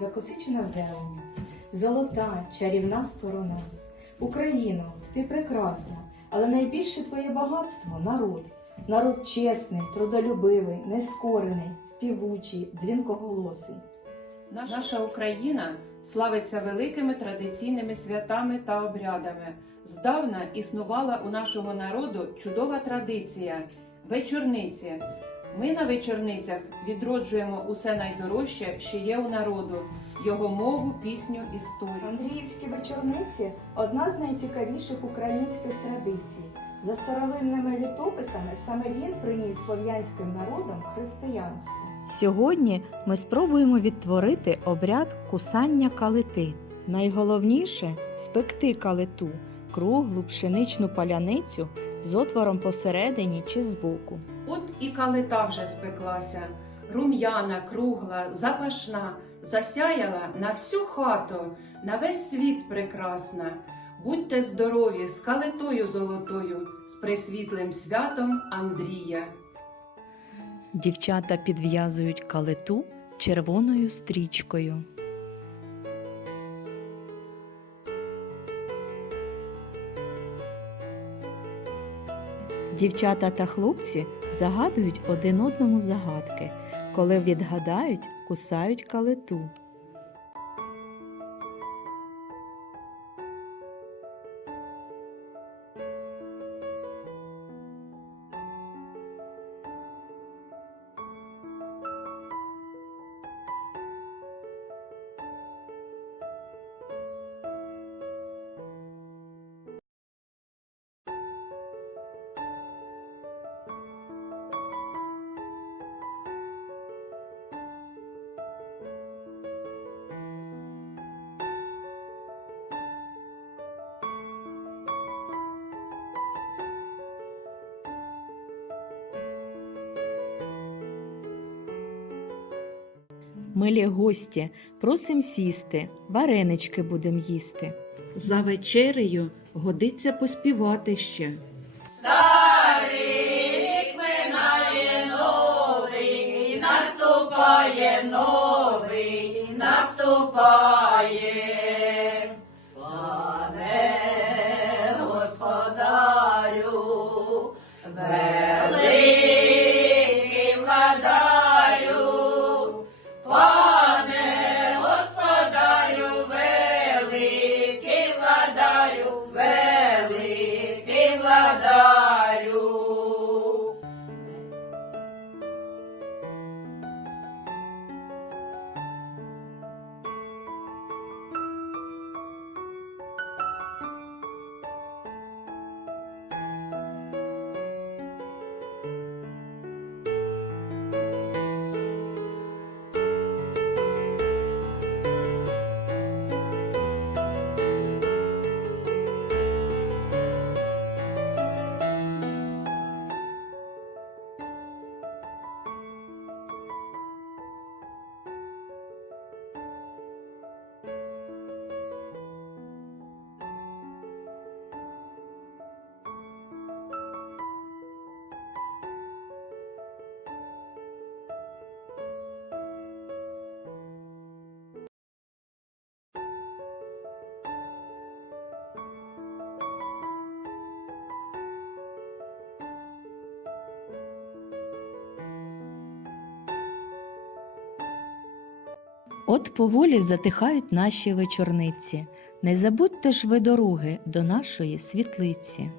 закосичена зелені, золота, чарівна сторона. Україно, ти прекрасна, але найбільше твоє багатство народ. Народ чесний, трудолюбивий, нескорений, співучий, дзвінкоголосий. Наша Україна славиться великими традиційними святами та обрядами. Здавна існувала у нашого народу чудова традиція вечорниці. Ми на вечорницях відроджуємо усе найдорожче, що є у народу його мову, пісню, історію. Андріївські вечорниці одна з найцікавіших українських традицій. За старовинними літописами саме він приніс слов'янським народам християнство. Сьогодні ми спробуємо відтворити обряд кусання калити. Найголовніше спекти калиту круглу пшеничну паляницю з отвором посередині чи збоку. От і калита вже спеклася, рум'яна, кругла, запашна, засяяла на всю хату, на весь світ прекрасна. Будьте здорові з калитою золотою, з присвітлим святом Андрія. Дівчата підв'язують калиту червоною стрічкою. Дівчата та хлопці загадують один одному загадки. Коли відгадають, кусають калиту. Милі гості, просим сісти, варенички будем їсти. За вечерею годиться поспівати ще. наступає новий, наступає. Father. От поволі затихають наші вечорниці. Не забудьте ж ви дороги до нашої світлиці.